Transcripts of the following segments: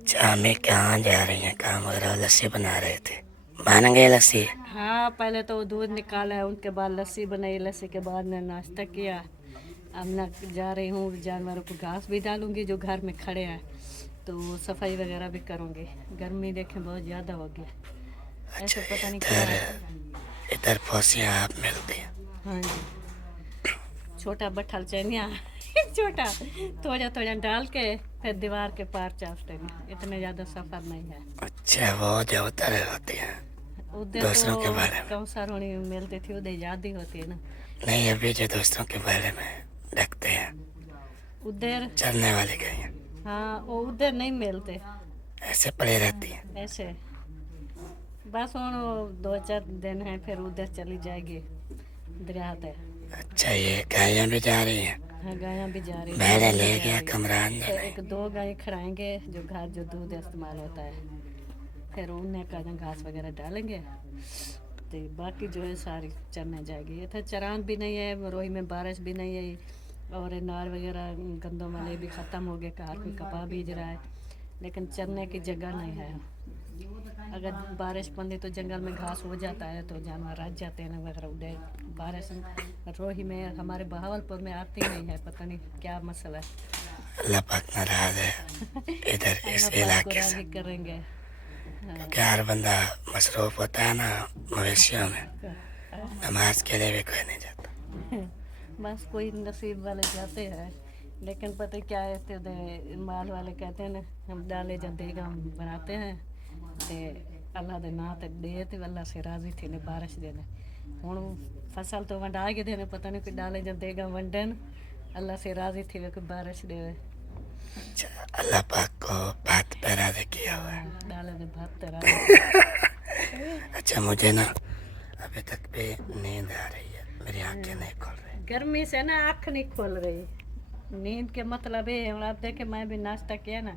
अच्छा, हमें कहाँ जा रही हैं? काम वगैरह लस्सी बना रहे थे। बन गई लस्सी? हाँ, पहले तो दूध निकाला है, उनके बाद लस्सी बनाई, लस्सी के बाद मैं नाश्ता किया। अब मैं जा रही हूँ, जानवरों को घास भी डालूंगी जो घर में खड़े हैं, तो सफाई वगैरह भी करूँगी। गर्मी देखें बहुत ज़्यादा हो गया, अच्छा, ऐसे पता नहीं क्या इधर है। इधर पहुँचिए, आप मिलते हैं। हाँ जी, छोटा बट्ठल चनिया छोटा थोड़ा थोड़ा डाल के फिर दीवार के पार चाटते, इतने ज़्यादा सफ़र नहीं है। अच्छा, वो जो उधर होती हैं उधर तो दूसरों के बारे में। कम सारोनी मिलती थी, उधर याद ही होती है ना। नहीं, अभी जो दूसरों के बारे में रखते हैं, उधर चलने वाली गई हाँ, वो उधर नहीं मिलते ऐसे पड़े रहती हैं। ऐसे। बस ਹੁਣ 2-4 दिन है, फिर उधर चली जाएगी दरिया तक। अच्छा, ये गायें भी जा रही हैं? हाँ, गायां भी जा रही, भेड़ें भेड़ें भी ले जा गया रही। कमरान जो फिर नहीं। एक 2 गाय खड़ाएंगे जो घर जो दूध इस्तेमाल होता है, फिर उन्हें का घास वगैरह डालेंगे, तो बाकी जो है सारी चरने जाएगी। इधर चरान भी नहीं है, रोही में बारिश भी नहीं है, और नार वगैरह गंदों वाले भी ख़त्म हो गए, हर कोई कपा बीज रहा है, लेकिन चरने की जगह नहीं है। अगर बारिश पड़ती तो जंगल में घास हो जाता है तो जानवर रह जाते हैं, वगैरह उड़े। बारिश रोही में हमारे बहावलपुर में आती नहीं है, पता नहीं क्या मसला है। अल्लाह पाक नाराज है इधर इस अल्लाह पाक को इलाके से, राज़ी करेंगे। हाँ। क्योंकि हर बंदा मसरूफ होता है ना मवेशियों में। नमाज के लिए भी कोई नहीं जाता। बस कोई नसीब वाले जाते हैं, लेकिन पता है क्या है, तो माल वाले कहते हैं ना, हम डाले जब देगा हम बनाते हैं, ते अल्लाह दे नां ते दे, ते अल्लाह से राज़ी थे ने बारिश देने। हुण फसल तो वंडा के देने, पता नहीं कोई डाले जब देगा वंडन, अल्लाह से राज़ी थे वे कोई बारिश देवे। अच्छा, अल्लाह पाक को बात पे राज़ी किया हुआ है। हाँ, डाले दे भात ते राज़ी थे। अच्छा, मुझे ना अभी तक भी नींद आ रही है, मेरी आंखें नहीं खुल रही। गर्मी से ना आँख नहीं खोल रही। नींद के मतलब ये है, आप देखे मैं भी नाश्ता किया ना,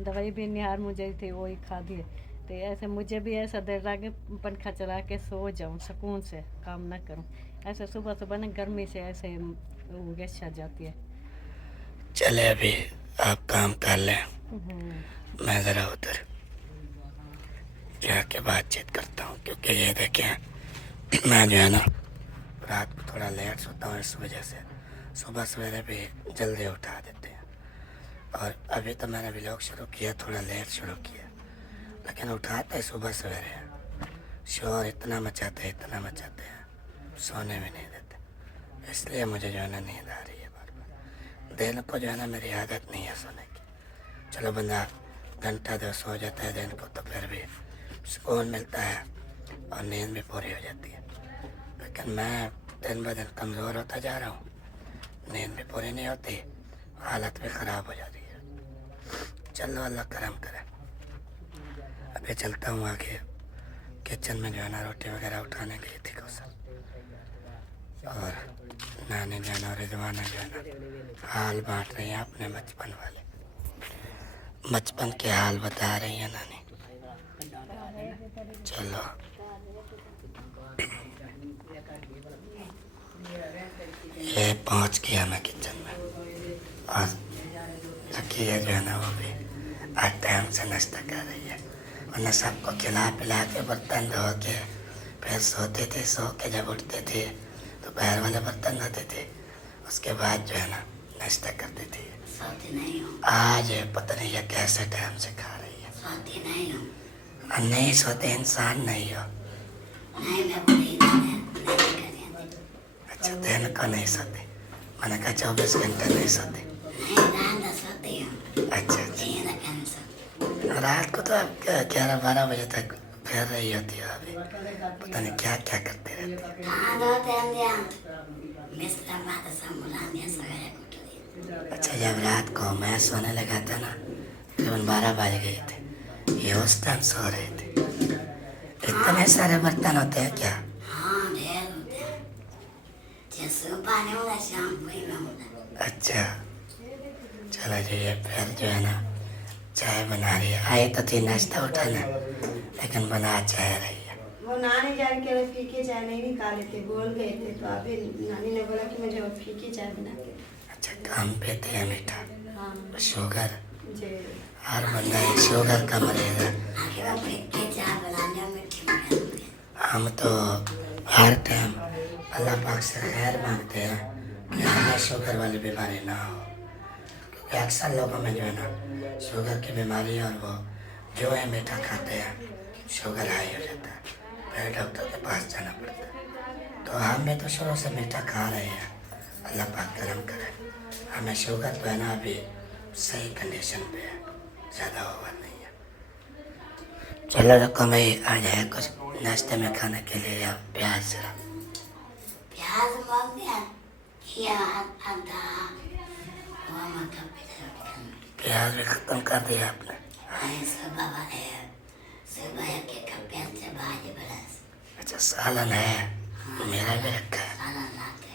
दवाई भी निहार मुझे थी वही खा दिए, तो ऐसे मुझे भी ऐसा देर लगे पंखा चला के सो जाऊं, सुकून से काम ना करूं। ऐसे सुबह सुबह ना गर्मी से ऐसे वो गैस आ जाती है। चले, अभी आप काम कर लें, हम्म। मैं ज़रा उधर जाके बातचीत करता हूँ, क्योंकि ये देखें मैं जो है ना रात को थोड़ा लेट सोता हूँ, इस वजह से सुबह सवेरे भी जल्दी उठा देते हैं। और अभी तो मैंने व्लॉग शुरू किया, थोड़ा लेट शुरू किया, लेकिन उठाते ही सुबह सवेरे हैं। शोर इतना मचाते हैं, सोने भी नहीं देते। इसलिए मुझे जो है ना नींद आ रही है बार बार। दिन को जो है ना मेरी आदत नहीं है सोने की। चलो, बंदा घंटा 2 सो जाता है दिन को तो फिर भी सुकून मिलता है और नींद भी पूरी हो जाती है, लेकिन मैं दिन ब दिन कमज़ोर होता जा रहा हूँ, नींद भी पूरी नहीं होती, हालत भी ख़राब हो जाती है। चलो, अल्लाह करम करे। अभी चलता हूँ आगे, किचन में जो है ना रोटी वगैरह उठाने गई थी कौशल, और नानी जान और रिजवाना जो है ना हाल बांट रही हैं अपने बचपन वाले, बचपन के हाल बता रही हैं नानी। चलो, ये पहुंच गया मैं किचन में, और रखिए जो है ना वो भी आज टाइम से नाश्ता कर रही है, वरना सबको खिला पिला के बर्तन धो के फिर सोते थे। सो के जब उठते थे तो पैर वाले बर्तन धोते थे, उसके बाद जो है ना नाश्ता करते थे। सोती नहीं हूँ। आज पता नहीं ये कैसे टाइम से खा रही है। सोती नहीं हूँ। नहीं सोते इंसान नहीं हो? नहीं, मैं पूरी दिन नहीं करी। अच्छा, दिन को नहीं सोते? मैंने कहा 24 घंटे नहीं सोते। नहीं, रात सोती हूँ। अच्छा, नींद कम से। रात को तो आप 11-12 बजे तक फिर रही होती है, अभी पता नहीं क्या क्या करते रहते हैं। कहाँ धोते हम दिया मिस्र बात सब बुला दिया सवेरे कुछ दिया। अच्छा, जब रात को मैं सोने लगा था ना, तकरीबन 12 बज गए थे, ये उस टाइम सो रहे थे। इतने सारे बर्तन होते हैं क्या? हाँ, ढेर होते हैं। जैसे पानी होता शाम को ही में होता। अच्छा, चलो जी, ये फिर जो है ना चाय बना रही है। आई तो थी नाश्ता उठाना, लेकिन बना चाय रही है। वो नानी जान के लिए फीकी चाय नहीं निकाले थे, बोल गए थे, तो अभी नानी ने बोला कि मुझे वो फीकी चाय बना के। अच्छा, काम पे थे मीठा? हाँ शुगर? जी। हर बंदा एक शुगर का मरीज है। आगे वो फेंक के चाय बनाने में मिट्टी में डालते हैं। हम तो हर टाइम अल्लाह पाक से खैर मांगते हैं कि हमें शुगर वाली बीमारी ना हो, क्योंकि अक्सर लोगों में जो है ना शुगर की बीमारी और वो जो है मीठा खाते हैं शुगर हाई हो जाता है, फिर डॉक्टर के पास जाना पड़ता है। तो हम भी तो शुरू से मीठा खा रहे हैं, अल्लाह पाक करम करे। हमें शुगर तो है ना अभी सही कंडीशन पे है, ज़्यादा ओवर नहीं है। चलो रखो भाई, आ जाए कुछ नाश्ते में खाने के लिए या प्याज जरा। प्याज मांग दिया किया आधा वो मतलब प्याज भी खत्म कर दिया आपने। हाँ सुबह वाले सुबह के कप्पे से भाजी बरस अच्छा सालन है, मेरा भी रखा है। साला लाते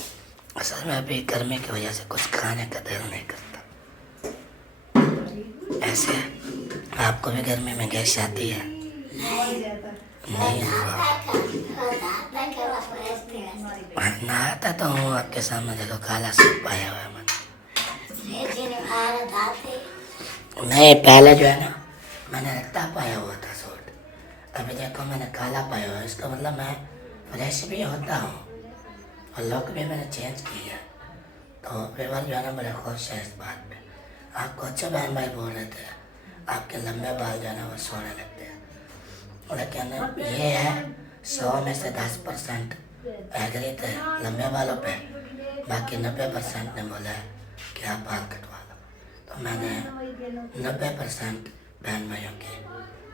असल में अभी गर्मी की वजह से कुछ खाने का दिल नहीं करता। ऐसे आपको भी गर्मी में गैस आती है? बहुत ज्यादा। नहीं हुआ। दाता के बस बरसते हैं नहाता तो हूँ आपके सामने, देखो काला सूट पाया हुआ है मैंने। रेजी ने बाहर दाते नहीं पहले जो है ना मैंने रत्ता पाया हुआ था सूट, अभी देखो मैंने काला पाया हुआ है। इसका मतलब मैं फ्रेश भी होता हूँ और लुक भी मैंने चेंज किया। तो पेपर जो है ना बड़े खुश है इस बात पे। आपको अच्छे बहन भाई बोल रहे थे आपके लंबे बाल जो है ना वो सोने लगते हैं, लेकिन ये है 100 में से 10% एग्री थे लंबे बालों पे, बाकी 90% ने बोला है कि आप बाल कटवा लो। तो मैंने 90% बहन भाइयों की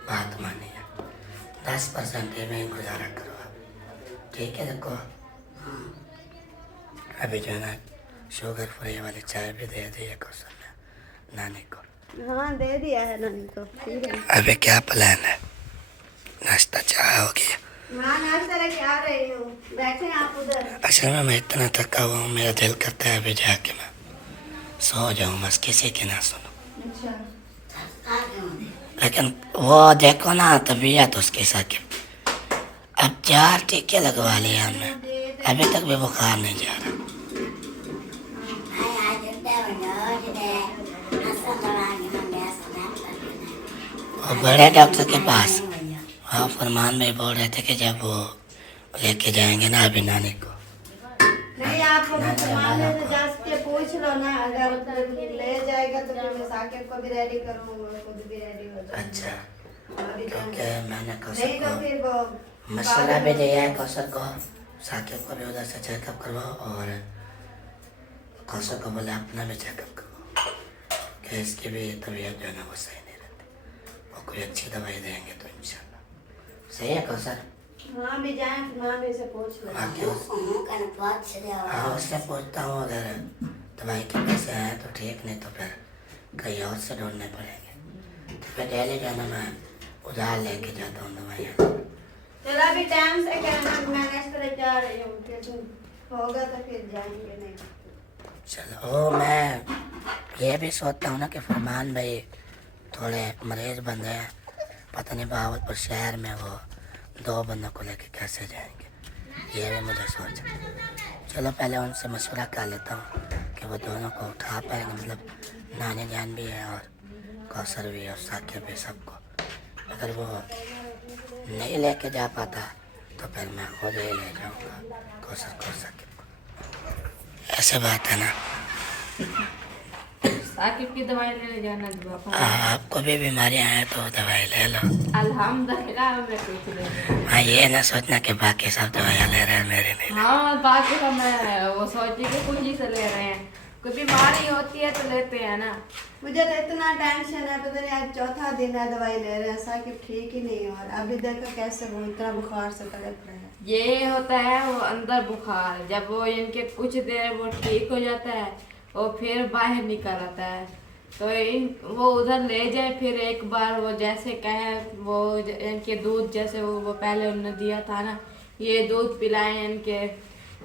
बात मानी है, 10% ये में ही गुजारा करो आप, ठीक है? देखो अभी जो है ना शुगर फ्री वाली चाय भी दे दी है कौशल ने नानी को। हाँ दे दिया है नानी को, ठीक है। अभी क्या प्लान है? नाश्ता चाय हो गया? हाँ नाश्ता लेके आ रही हूँ, बैठे हैं आप उधर। असल में मैं इतना थका हुआ हूँ, मेरा दिल करता है अभी जाके मैं सो जाऊँ, बस किसी की ना सुनो। अच्छा लेकिन वो देखो ना तबीयत उसकी साकिब, अब 4 टीके लगवा लिए हमने, अभी तक भी बुखार नहीं जा रहा। भाई आज उठे बनो जदे असल दवाई में बेस ना और बड़े डॉक्टर के पास हाँ फरमान में बोल रहे थे कि जब वो लेके जाएंगे ना अभी नानी को। नहीं आपको सामान ले तो जा के पूछ लो ना, अगर ले जाएगा तो फिर मैं साकिब को भी रेडी करूँगा, उसको भी रेडी हो जाए। अच्छा अभी तो क्योंकि मैंने कौशल नहीं तो को फिर वो मशवरा भी दिया है, कौशल को साकिब को भी उधर से चेकअप करवाओ और कौशल को बोले अपना भी चेकअप करवाओ कि इसकी भी तबीयत जो है ना वो सही नहीं रहती, वो कोई अच्छी दवाई देंगे तो इंशाल्लाह सही है कौशल। हाँ भी जाए माँ भी से पूछ लो। बाकी मुंह कर बहुत से हाँ उससे पूछता हूँ, अगर दवाई के पैसे हैं तो ठीक, नहीं तो फिर कहीं और से ढूंढने पड़ेंगे। तो फिर डेली जो है ना मैं उधार लेके जाता हूँ दवाइयाँ। चलो अभी टाइम से करना, मैं नाश्ता लेके आ रही हूँ, फिर होगा तो फिर जाएंगे। नहीं चलो ओ मैं ये भी सोचता हूँ ना कि फरमान भाई थोड़े मरीज बंदे हैं, पता नहीं बहावलपुर शहर में वो 2 बंदों को लेके कैसे जाएंगे, ये भी मुझे सोच। चलो पहले उनसे मशवरा कर लेता हूँ कि वो दोनों को उठा पाएंगे, मतलब नानी जान भी है और कौसर भी और साकिब भी सबको। अगर वो नहीं लेके जा पाता तो फिर मैं खुद ही ले जाऊँगा कौसर को साकिब को। ऐसे बात है ना? साकिब की दवाई लेने जाना जी बापा। आपको भी बीमारियां हैं तो दवाई ले लो। अल्हम्दुलिल्लाह मैं कुछ ले हाँ ये ना सोचना कि बाकी सब दवाइयाँ ले रहे हैं मेरी नहीं। हाँ बाकी तो मैं वो सोची कि खुशी से ले रहे हैं, कोई बीमारी होती है तो लेते हैं ना। मुझे तो इतना टेंशन है, पता नहीं आज 4था दिन है दवाई ले रहे हैं, साकिब ठीक ही नहीं है और अभी देखो कैसे वो इतना बुखार से तड़प रहे हैं। ये होता है वो अंदर बुखार, जब वो इनके कुछ देर वो ठीक हो जाता है वो फिर बाहर निकल आता है, तो वो उधर ले जाए फिर एक बार वो जैसे कहे वो इनके दूध जैसे वो पहले उन्होंने दिया था ना, ये दूध पिलाएं इनके,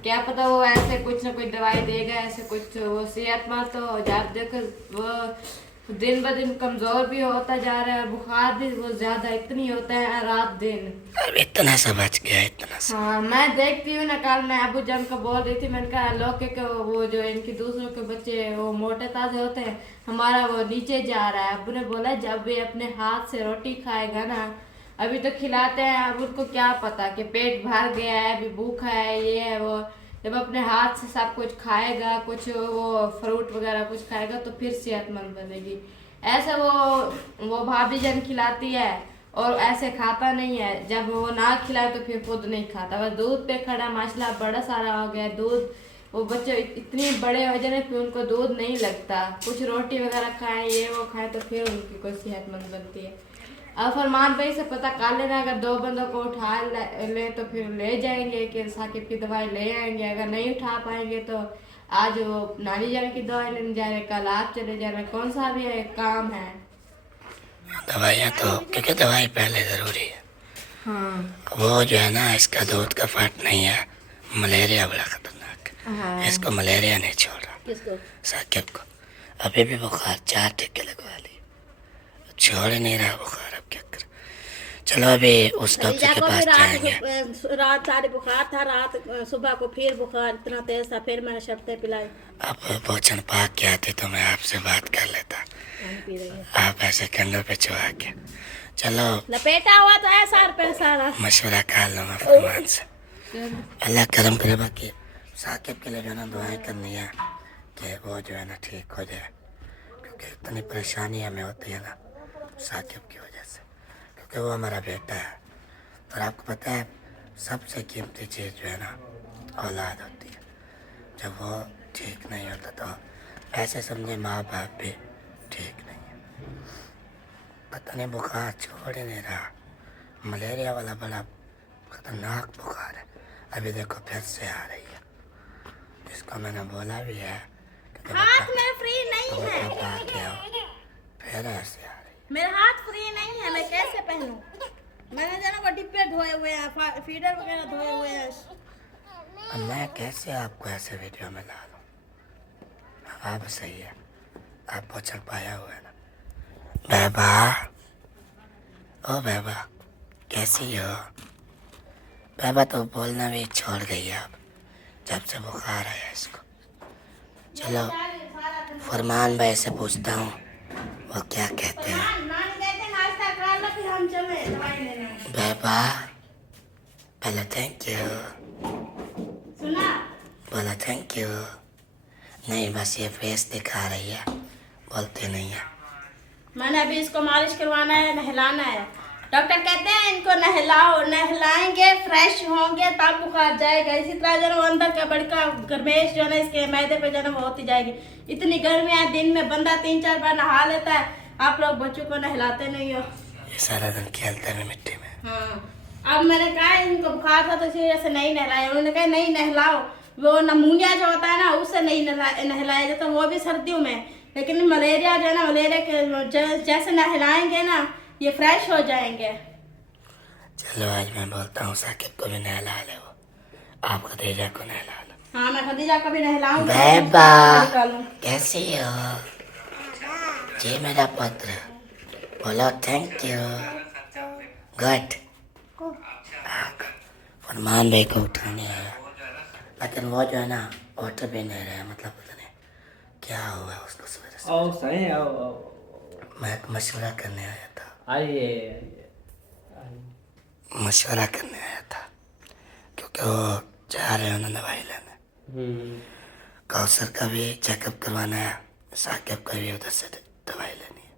क्या पता वो ऐसे कुछ ना कुछ दवाई देगा, ऐसे कुछ वो सेहतमंद तो हो जाए। देखो वो दिन ब दिन कमजोर भी होता जा रहा है, बुखार भी बहुत ज्यादा इतनी होता है रात दिन। अब इतना सा बच गया, इतना सा। हाँ मैं देखती हूँ ना, कल मैं अबू जान को बोल रही थी, मैंने कहा लौके के वो जो इनके दूसरों के बच्चे वो मोटे ताजे होते हैं, हमारा वो नीचे जा रहा है। अबू ने बोला जब भी अपने हाथ से रोटी खाएगा ना, अभी तो खिलाते हैं, अब उनको क्या पता कि पेट भर गया है, अभी भूखा है, ये है वो। जब अपने हाथ से सब कुछ खाएगा, कुछ वो फ्रूट वगैरह कुछ खाएगा तो फिर सेहतमंद बनेगी। ऐसे वो भाभी जन खिलाती है और ऐसे खाता नहीं है, जब वो ना खिलाए तो फिर खुद नहीं खाता, बस दूध पे खड़ा। माशाल्लाह बड़ा सारा हो गया दूध, वो बच्चे इतने बड़े हो जाए फिर उनको दूध नहीं लगता। कुछ रोटी वगैरह खाएं, ये वो खाएं तो फिर उनकी कोई सेहतमंद बनती है। अब फरमान भाई से पता कर लेना, अगर 2 बंदों को उठा ले तो फिर ले जाएंगे कि साकिब की दवाई ले आएंगे। अगर नहीं उठा पाएंगे तो आज वो नानी जान की दवाई लेने जा रहे, कल आप चले जा रहे, कौन सा भी है काम है। दवाइयाँ तो, क्योंकि दवाई पहले ज़रूरी है। हाँ वो जो है ना, इसका दूध का फट नहीं है, मलेरिया बड़ा खतरनाक है। हाँ इसको मलेरिया नहीं छोड़ रहा, किसको? साकिब को। अभी भी बुखार 4 टिक्के लगवा ली, छोड़ ही नहीं रहा बुखार। अब क्या कर। चलो अभी उस डॉक्टर के पास जाएंगे। रात सारे बुखार था, रात सुबह को फिर बुखार इतना तेज था, फिर मैंने शर्तें पिलाई। अब भोजन पाक के आते तो मैं आपसे बात कर लेता, पी रही है, आप ऐसे कंधों पे चुहा के। चलो लपेटा हुआ तो है सार पे सारा। मशवरा कर लो मैं फरमान से। अल्लाह करम करे। बाकी साकिब के लिए जो है ना दुआएं करनी है कि वो जो है ना ठीक हो जाए, क्योंकि इतनी परेशानी हमें होती है ना साकिब की वजह से, क्योंकि वो हमारा बेटा है। और आपको पता है सबसे कीमती चीज़ जो है ना औलाद होती है। जब वो ठीक नहीं होता तो ऐसे समझे माँ बाप भी ठीक नहीं है। पता नहीं बुखार छोड़ ही नहीं रहा, मलेरिया वाला बड़ा खतरनाक बुखार है। अभी देखो फिर से आ रही है, जिसको मैंने बोला भी है कि हाथ में फ्री नहीं है, फिर ऐसे आ रही है। मेरा हाथ फ्री नहीं है, मैं कैसे पहनूं? मैंने जना को डिब्बे धोए हुए हैं, फीडर वगैरह धोए हुए हैं। अब मैं कैसे आपको ऐसे वीडियो में ला लूँ? आप सही है, आप पोछड़ पाया हुआ है ना। बेबा, ओ बेबा कैसी हो? बेबा तो बोलना भी छोड़ गई है अब, जब से बुखार आया इसको। चलो फरमान भाई से पूछता हूँ वो क्या कहते हैं। बेबा पहले थैंक यू बोला, थैंक यू नहीं, बस ये फेस दिखा रही है, बोलते नहीं है। मैंने अभी इसको मालिश करवाना है, नहलाना है। डॉक्टर कहते हैं इनको नहलाओ, नहलाएंगे फ्रेश होंगे तब बुखार जाएगा। इसी तरह जो है अंदर का बड़का गर्मेश जो है ना इसके मैदे पे जो है वो होती जाएगी। इतनी गर्मी है, दिन में बंदा 3-4 बार नहा लेता है, आप लोग बच्चों को नहलाते नहीं हो। ये सारा दिन खेलते हैं मिट्टी में। हाँ अब मैंने कहा इनको बुखार था तो इसी वजह से नहीं नहलाया। उन्होंने कहा नहीं नहलाओ, वो नमूनिया जो होता है ना उससे नहीं नहलाया जाता, वो भी सर्दियों में। लेकिन मलेरिया जो है ना, मलेरिया के जैसे नहलाएंगे ना ये फ्रेश हो जाएंगे। चलो आज मैं बोलता हूँ साकिब को भी नहला ले, वो आप खदीजा को नहला लो। हाँ मैं खदीजा को भी नहलाऊंगी। बेबा कैसी हो जी मेरा पुत्र? बोलो थैंक यू गुड। फरमान भाई को उठाने आया, लेकिन वो जो है ना उठ भी नहीं रहे, मतलब पता नहीं क्या हुआ है उसको सवेरे से। आओ सही आओ। मैं एक मशवरा करने आया था, आइए। मशवरा करने आया था क्योंकि वो जा रहे हैं ना दवाई लेने। कौसर का भी चेकअप करवाना है, साकिब का भी उधर से दवाई लेनी है।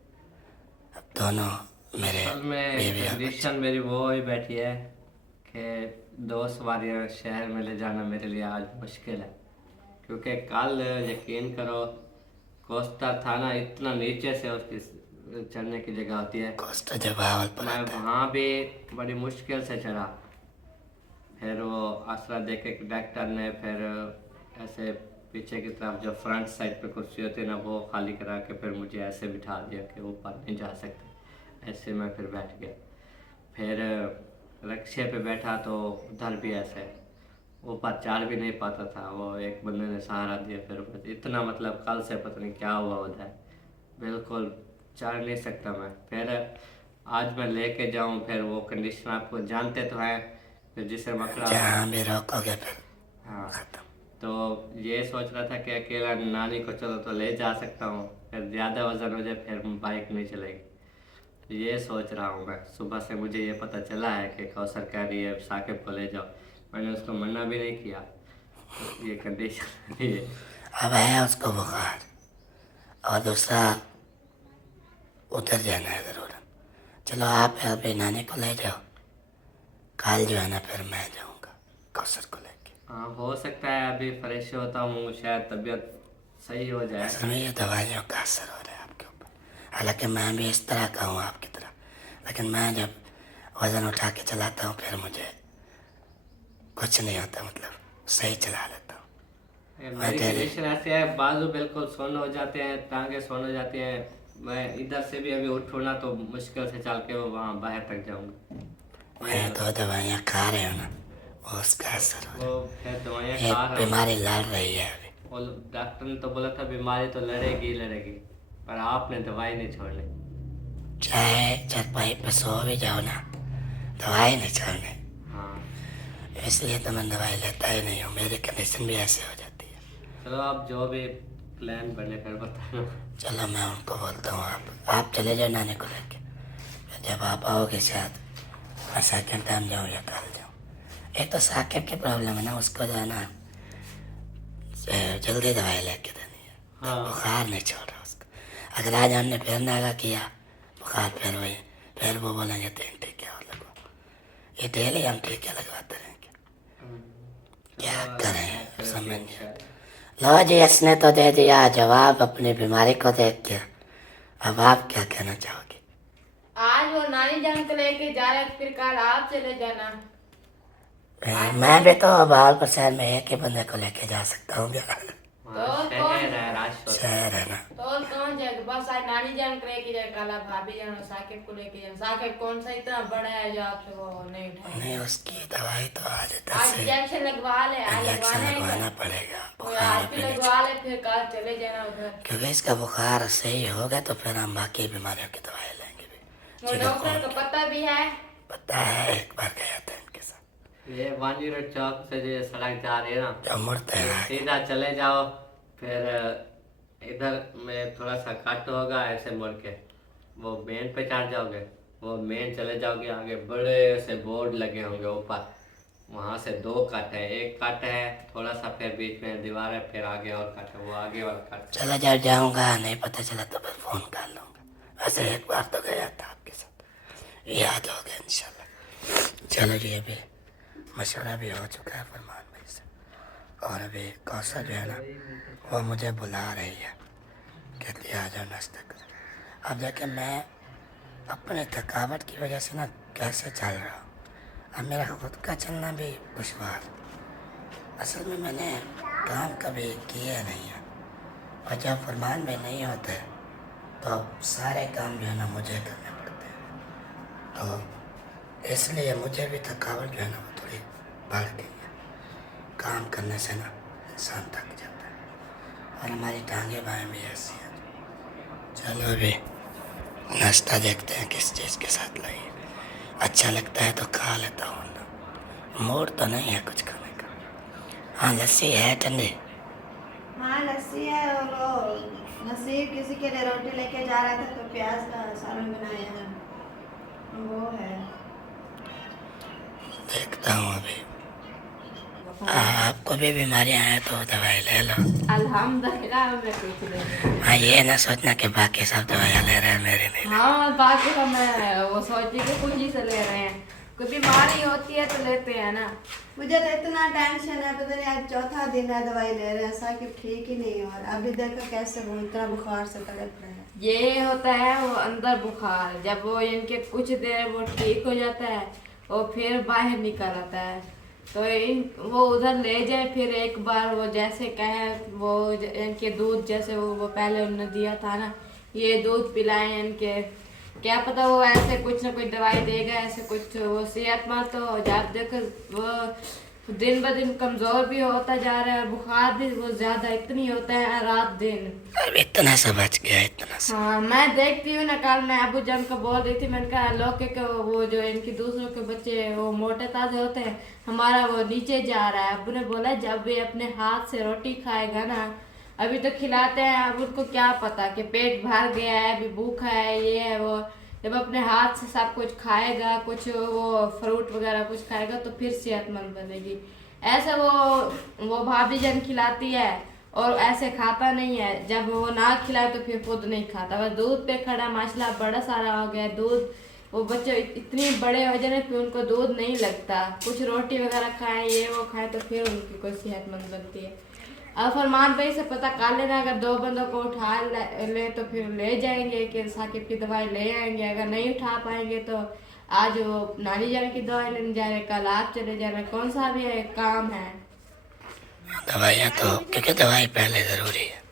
अब दोनों मेरे बीवी और कंडीशन मेरी वो ही बैठी है कि 2 सवारियाँ शहर में ले जाना मेरे लिए आज मुश्किल है, क्योंकि कल यकीन करो कोस्टा था ना, इतना नीचे से उसकी चढ़ने की जगह होती है। कोस्टा जब हावल पर मैं आता है, वहाँ भी बड़ी मुश्किल से चढ़ा। फिर वो आसरा दे के डॉक्टर ने फिर ऐसे पीछे की तरफ जो फ्रंट साइड पे कुर्सी होती है ना वो खाली करा के फिर मुझे ऐसे बिठा दिया कि ऊपर नहीं जा सकते। ऐसे मैं फिर बैठ गया। फिर रिक्शे पे बैठा तो उधर भी ऐसे ऊपर चढ़ भी नहीं पाता था, वो एक बंदे ने सहारा दिया। फिर इतना मतलब कल से पता नहीं क्या हुआ उधर, बिल्कुल चढ़ नहीं सकता मैं। फिर आज मैं लेके जाऊं, फिर वो कंडीशन आपको जानते तो हैं, फिर जिसे मकड़ा। जहाँ भी रोकोगे फिर हाँ, खत्म। तो ये सोच रहा था कि अकेला नानी को चलो तो ले जा सकता हूँ, फिर ज़्यादा वजन हो जाए फिर बाइक नहीं चलेगी। ये सोच रहा हूँ मैं। सुबह से मुझे ये पता चला है कि कौसर कह रही है साकिब को ले जाओ, मैंने उसको मना भी नहीं किया। तो ये कंडीशन ये। अब है उसको बुखार, और दूसरा उधर जाना है ज़रूर। चलो आप अभी नानी को ले जाओ, कल जो है ना फिर मैं जाऊँगा कौसर को लेके। हाँ, हो सकता है अभी फ्रेश होता हूँ, शायद तबीयत सही हो जाए। असल में ये दवाइयों का असर हो रहा है आपके ऊपर। हालांकि मैं भी इस तरह का हूँ आपकी तरह, लेकिन मैं जब वज़न उठा के चलाता हूँ फिर मुझे कुछ नहीं होता, मतलब सही चला लेता हूँ। मेरी कंडीशन ऐसी है, बाजू बिल्कुल सुन्न हो जाते हैं, टांगे सुन्न हो जाती हैं। मैं इधर से भी अभी उठूँ ना तो मुश्किल से चल के वो वहाँ बाहर तक जाऊँगा। मैं तो दवाइयाँ खा रहे हो ना, वो उसका असर हो रहा वो फिर दवाइयाँ है। ये खा रहा हूँ। बीमारी लड़ रही है अभी। और डॉक्टर ने तो बोला था बीमारी तो लड़ेगी ही लड़ेगी, पर आपने दवाई नहीं छोड़नी। चाहे चरपाई पे सो भी जाओ ना, दवाई नहीं छोड़नी। हाँ, इसलिए तो मैं दवाई लेता ही नहीं हूँ, मेरी कंडीशन भी ऐसे हो जाती है। चलो आप जो भी प्लान बने फिर बताना। चलो मैं उनको बोलता हूँ, आप चले जाओ नानी को लेके। जब आप आओगे शायद मैं सेकेंड टाइम जाऊँ या कल जाऊँ। एक तो साकिब की प्रॉब्लम है ना, उसको जो है ना जल्दी दवाई लेके देनी है। हाँ। बुखार नहीं छोड़ रहा उसका। अगर आज हमने फिर नागा किया बुखार, फिर वही, फिर वो बोलेंगे 3 टीके और लगवाओ। ये डेली हम टीके लगवाते रहेंगे, क्या करें समझ नहीं। लो जी, इसने तो दे दिया जवाब अपनी बीमारी को देख के। अब आप क्या कहना चाहोगे? आज वो नानी जान को लेके जा रहे थे, फिर कल आप चले जाना। मैं भी तो बाल शहर में एक ही बंदे को लेके जा सकता हूँ। हाँ, शहर है राजकोट। शहर है ना, तो और कौन जाएगा? बस आज नानी जान को लेके जाए, कल आप भाभी जान और साकिब को लेके जाना। साकिब कौन सा इतना बड़ा है जो आपसे वो नहीं उठाएगा? नहीं उसकी दवाई तो आज इधर आज से इंजेक्शन लगवा ले, आज इंजेक्शन लगवाना है लगवाना क्या? पड़ेगा कोई बुखार आज भी पे लगवा ले, फिर कल चले जाना उधर। क्योंकि इसका बुखार सही होगा तो फिर हम बाकी बीमारियों की दवाई लेंगे भी। वो जिगर डॉक्टर खून को पता भी है। पता है, एक बार गया था इनके साथ। ये 1 यूनिट चौक से जो सड़क जा रही है ना, जो मुड़ते हैं सीधा चले जाओ, फिर इधर में थोड़ा सा कट होगा, ऐसे मुड़ के वो मेन पे चढ़ जाओगे, वो मेन चले जाओगे, आगे बड़े से बोर्ड लगे होंगे ऊपर, वहाँ से 2 कट है। एक कट है थोड़ा सा, फिर बीच में दीवार है, फिर आगे और कट है, वो आगे वाला कट। चला जब जाऊंगा नहीं पता चला तो फिर फोन कर लूंगा। वैसे एक बार तो गया था आपके साथ, याद हो गया इंशाल्लाह। चलो जी, अभी मशवरा भी हो चुका है फरमान भाई से, और अभी कौशल जो है ना वो मुझे बुला रही है, कहती है आ जाओ नाश्ता कर। अब जाके मैं अपने थकावट की वजह से ना कैसे चल रहा हूँ, अब मेरा खुद का चलना भी दुश्वार। असल में मैंने काम कभी किए नहीं है, और जब फरमान में नहीं होते तो सारे काम जो है ना मुझे करने पड़ते हैं, तो इसलिए मुझे भी थकावट जो है ना वो थोड़ी बढ़ गई है। काम करने से ना इंसान थक जाता है, और हमारी टांगे बाएं भी ऐसी हैं। चलो अभी नाश्ता देखते हैं किस चीज़ के साथ लाई, अच्छा लगता है तो खा लेता हूँ ना, मूड तो नहीं है कुछ खाने का। हाँ लस्सी है ठंडी। हाँ लस्सी है, और वो नसीब किसी के लिए रोटी लेके जा रहा था तो प्याज का सालन बनाया है, वो है। देखता हूँ अभी। आपको भी बीमारियाँ हैं तो दवाई ले लो। अल्हम्दुलिल्लाह मैं कुछ नहीं। हाँ ये ना सोचना कि बाकी सब दवाइयाँ ले रहे हैं मेरी नहीं। हाँ बाकी का मैं वो सोची कि खुशी से ले रहे हैं, कोई बीमारी होती है तो लेते हैं ना। मुझे तो इतना टेंशन है, पता नहीं आज चौथा दिन है दवाई ले रहे हैं, साकिब ठीक ही नहीं, और अभी देखो कैसे वो इतना बुखार से तड़प रहे हैं। ये होता है वो अंदर बुखार, जब वो इनके कुछ देर वो ठीक हो जाता है वो फिर बाहर निकल आता है, तो इन वो उधर ले जाए, फिर एक बार वो जैसे कहे वो इनके दूध जैसे वो पहले उन्होंने दिया था ना, ये दूध पिलाएं इनके, क्या पता वो ऐसे कुछ ना कुछ दवाई देगा, ऐसे कुछ वो सेहतमंद तो जब देखो वो दिन ब दिन कमजोर भी होता जा रहा है, बुखार भी वो ज्यादा इतनी होता है रात दिन। अब इतना सा बच गया, इतना सा। हाँ मैं देखती हूँ ना, कल मैं अबू जान को बोल रही थी, मैंने कहा लोग के वो जो इनकी दूसरों के बच्चे वो मोटे ताजे होते हैं, हमारा वो नीचे जा रहा है। अबू ने बोला जब भी अपने हाथ से रोटी खाएगा ना, अभी तो खिलाते हैं, अब उनको क्या पता कि पेट भर गया है, अभी भूखा है, ये है वो। जब अपने हाथ से सब कुछ खाएगा, कुछ वो फ्रूट वगैरह कुछ खाएगा तो फिर सेहतमंद बनेगी। ऐसा वो भाभी जान खिलाती है और ऐसे खाता नहीं है, जब वो ना खिलाए तो फिर खुद नहीं खाता, बस दूध पे खड़ा। माशाल्लाह बड़ा सारा हो गया दूध, वो बच्चे इतने बड़े हो जाए फिर उनको दूध नहीं लगता। कुछ रोटी वगैरह खाएं, ये वो खाएं तो फिर उनकी कोई सेहतमंद बनती है। अब फरमान भाई से पता कर लेना, अगर 2 बंदों को उठा ले तो फिर ले जाएंगे कि साकिब की दवाई ले आएंगे। अगर नहीं उठा पाएंगे तो आज वो नानी जान की दवाई लेने जा रहे, कल आप चले जा रहे, कौन सा भी है काम है। दवाइयाँ तो, क्योंकि दवाई पहले ज़रूरी है।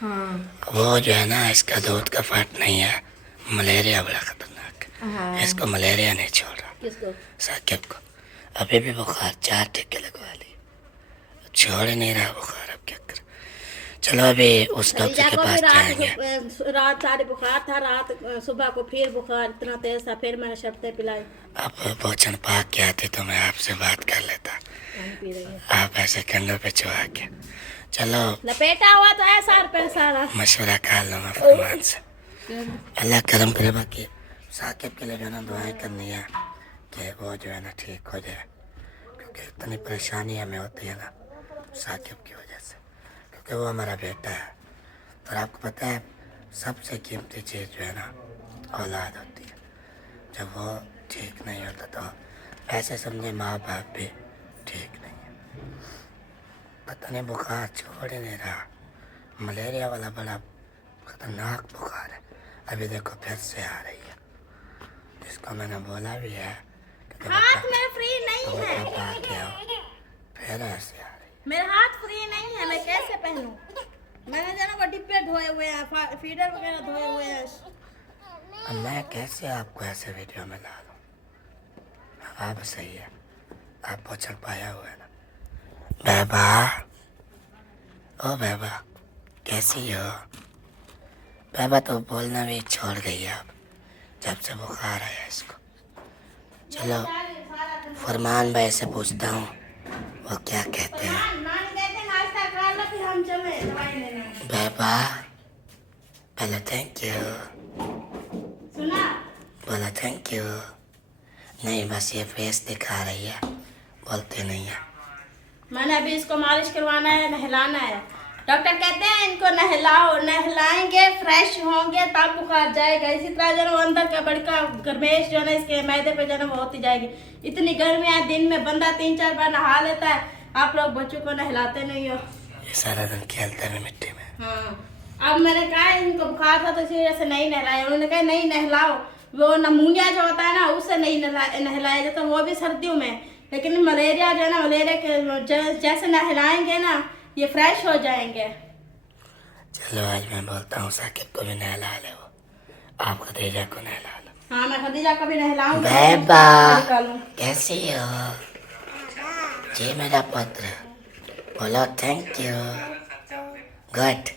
हाँ वो जो है ना, इसका दूध का फट नहीं है, मलेरिया बड़ा खतरनाक है। हाँ इसको मलेरिया नहीं छोड़ रहा, किसको? साकिब को। अभी भी बुखार 4 टीके लगवा लिए, छोड़ ही नहीं रहा बुखार। अब क्या कर। चलो अभी उस डॉक्टर के पास जाएंगे। रात सारी बुखार था, रात सुबह को फिर बुखार इतना तेज था, फिर मैंने शर्तें पिलाई। अब भोजन पाक के आते तो मैं आपसे बात कर लेता, पी रही है, आप ऐसे कंधों पे चुहा के। चलो लपेटा हुआ तो है सार पे सारा। मशवरा कर लूँगा फरमान से, अल्लाह करम करे। बाकी साकिब के लिए जो है ना दुआएं करनी है कि वो जो है ना ठीक हो जाए, क्योंकि इतनी परेशानी हमें होती है ना साकिब की वजह से, क्योंकि वो हमारा बेटा है। और आपको पता है सबसे कीमती चीज़ जो है ना औलाद होती है। जब वो ठीक नहीं होता तो ऐसे समझे माँ बाप भी ठीक नहीं है। पता नहीं बुखार छोड़ ही नहीं रहा, मलेरिया वाला बड़ा खतरनाक बुखार है। अभी देखो फिर से आ रही है, जिसको मैंने बोला भी है कि हाथ में फ्री नहीं है, फिर ऐसे आ रही है। मेरा हाथ फ्री नहीं है, मैं कैसे पहनूं? मैंने जना को डिब्बे धोए हुए हैं, फीडर वगैरह धोए हुए हैं। अब मैं कैसे आपको ऐसे वीडियो में ला लूँ? आप सही है, आप पोछल पाया हुआ है ना। बेबा, ओ बेबा कैसी हो? बेबा तो बोलना भी छोड़ गई है अब, जब से बुखार आया इसको। चलो फरमान भाई से पूछता हूँ वो क्या कहते हैं। बेबा पहले थैंक यू बोला, थैंक यू नहीं, बस ये फेस दिखा रही है, बोलते नहीं है। मैंने अभी इसको मालिश करवाना है, नहलाना है। डॉक्टर कहते हैं इनको नहलाओ, नहलाएंगे फ्रेश होंगे तब बुखार जाएगा। इसी तरह जो है अंदर का बड़का गर्मेश जो है ना इसके मैदे पे जो है वो होती जाएगी। इतनी गर्मी है, दिन में बंदा 3-4 बार नहा लेता है, आप लोग बच्चों को नहलाते नहीं हो। ये सारा दिन खेलते हैं मिट्टी में। हाँ अब मैंने कहा इनको बुखार था तो इसी वजह से नहीं नहलाया। उन्होंने कहा नहीं नहलाओ, वो नमूनिया जो होता है ना उससे नहीं नहलाया जाता, वो भी सर्दियों में। लेकिन मलेरिया जो है ना, मलेरिया के जैसे नहलाएंगे ना ये फ्रेश हो जाएंगे। चलो आज मैं बोलता हूँ साकिब को भी नहला ले, वो आप खदीजा को नहला लो। हाँ मैं खदीजा को भी नहलाऊंगी। बेबा कैसी हो जी मेरा पुत्र? बोलो थैंक यू। गुड।